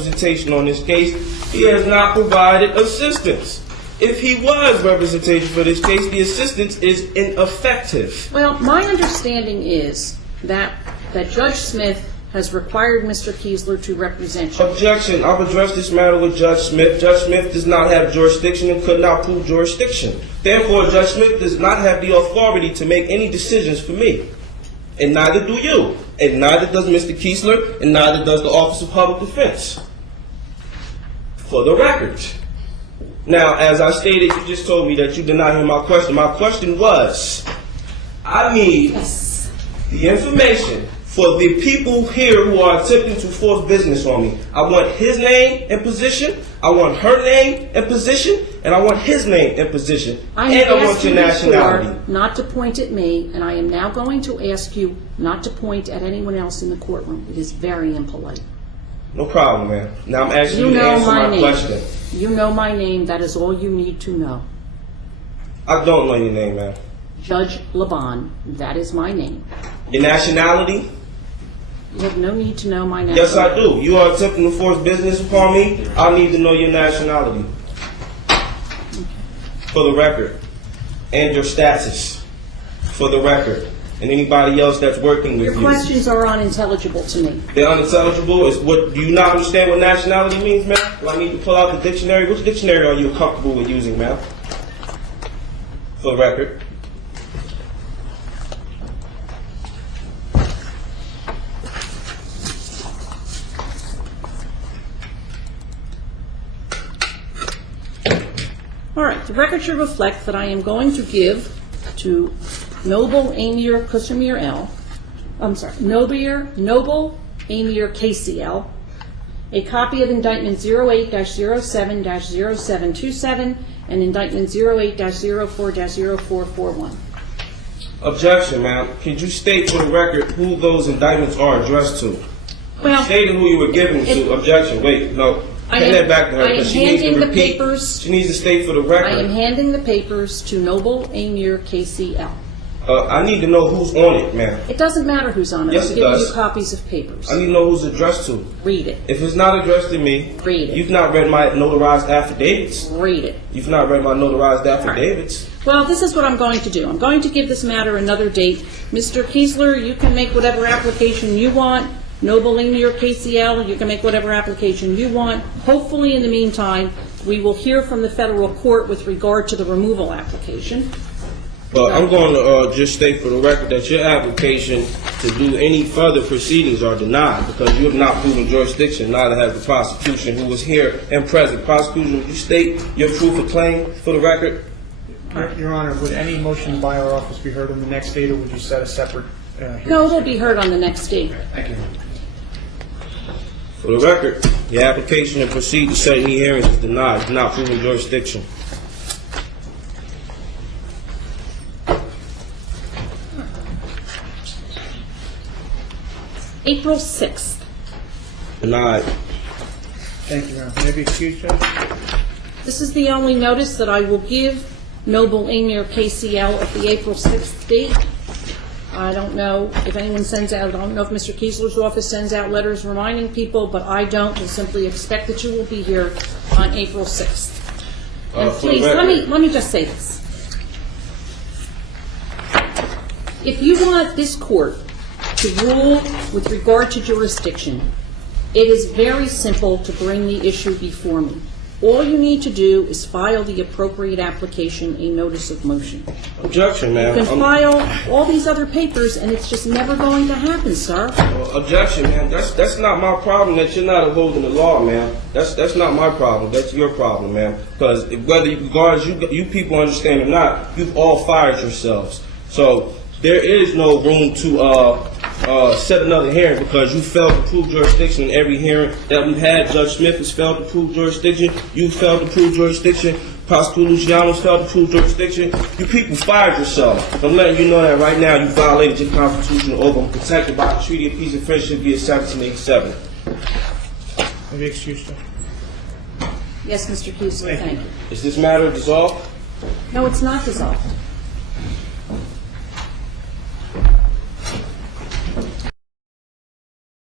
representation on this case, he has not provided assistance. If he was representation for this case, the assistance is ineffective. Well, my understanding is that Judge Smith has required Mr. Keesler to represent you. Objection. I've addressed this matter with Judge Smith. Judge Smith does not have jurisdiction and could not prove jurisdiction. Therefore, Judge Smith does not have the authority to make any decisions for me. And neither do you. And neither does Mr. Keesler, and neither does the Office of Public Defense. For the record. Now, as I stated, you just told me that you did not hear my question. My question was, I need the information for the people here who are attempting to force business on me. I want his name and position, I want her name and position, and I want his name and position. I and have I want asked your you nationality. before not to point at me, and I am now going to ask you not to point at anyone else in the courtroom. It is very impolite. No problem, man. Now I'm asking you to know answer my my name. question. You know my name. That is all you need to know. I don't know your name, man. Judge Laban. That is my name. Your nationality? You have no need to know my name. Yes, I do. You are attempting to force business upon me. I need to know your nationality. For the record. And your status. For the record. And anybody else that's working with Your you. questions are unintelligible to me. They're unintelligible. Do you not understand what nationality means, ma'am? Do I need to pull out the dictionary? Which dictionary are you comfortable with using, ma'am? For the record. All right. The record should reflect that I am going to give to Noble Amir Kusamir L. I'm sorry, Noble Amir KCL, a copy of Indictment 08-07-0727 and Indictment 08-04-0441. Objection, ma'am. Could you state for the record who those indictments are addressed to? Well, Stating who you were giving to. Objection. Wait, no. Hand that back to her because she needs to repeat. She needs to state for the record. I am handing the papers to Noble Amir KCL. I need to know who's on it, ma'am. It doesn't matter who's on it. Yes, I'm it giving does. you copies of papers. I need to know who's addressed to. Read it. If it's not addressed to me, Read it. You've not read my notarized affidavits. Read it. You've not read my notarized affidavits. Well, this is what I'm going to do. I'm going to give this matter another date. Mr. Keesler, you can make whatever application you want. Noble Amir KCL, you can make whatever application you want. Hopefully, in the meantime, we will hear from the federal court with regard to the removal application. But I'm going to just state for the record that your application to do any further proceedings are denied because you have not proven jurisdiction, neither has the prosecution who was here and present. Prosecution, would you state your proof of claim for the record? Your Honor, would any motion by our office be heard on the next date, or would you set a separate hearing? No, it'll be heard on the next date. Thank you. For the record, your application and proceed to set any hearings is denied. It's not proven jurisdiction. April 6th. Denied. Thank you, Your Honor. May I be excused, Judge? This is the only notice that I will give Noble Amir KCL at the April 6th date. I don't know if anyone sends out, I don't know if Mr. Keesler's office sends out letters reminding people, but I don't. We'll simply expect that you will be here on April 6th. And please, let me just say this. If you want this court to rule with regard to jurisdiction, it is very simple to bring the issue before me. All you need to do is file the appropriate application, a notice of motion. Objection, ma'am. You can file all these other papers, and it's just never going to happen, sir. Objection, ma'am. That's not my problem that you're not upholding the law, ma'am. That's not my problem. That's your problem, ma'am. Because whether regardless you people understand or not, you've all fired yourselves. So there is no room to set another hearing because you failed to prove jurisdiction in every hearing that we've had. Judge Smith has failed to prove jurisdiction. You failed to prove jurisdiction. Prosecutor Luciano's failed to prove jurisdiction. You people fired yourselves. I'm letting you know that right now you violated your constitutional oath. I'm protected by the Treaty of Peace and Friendship via 1787. May I be excused, Judge? Yes, Mr. Keesler, thank you. Is this matter dissolved? No, it's not dissolved.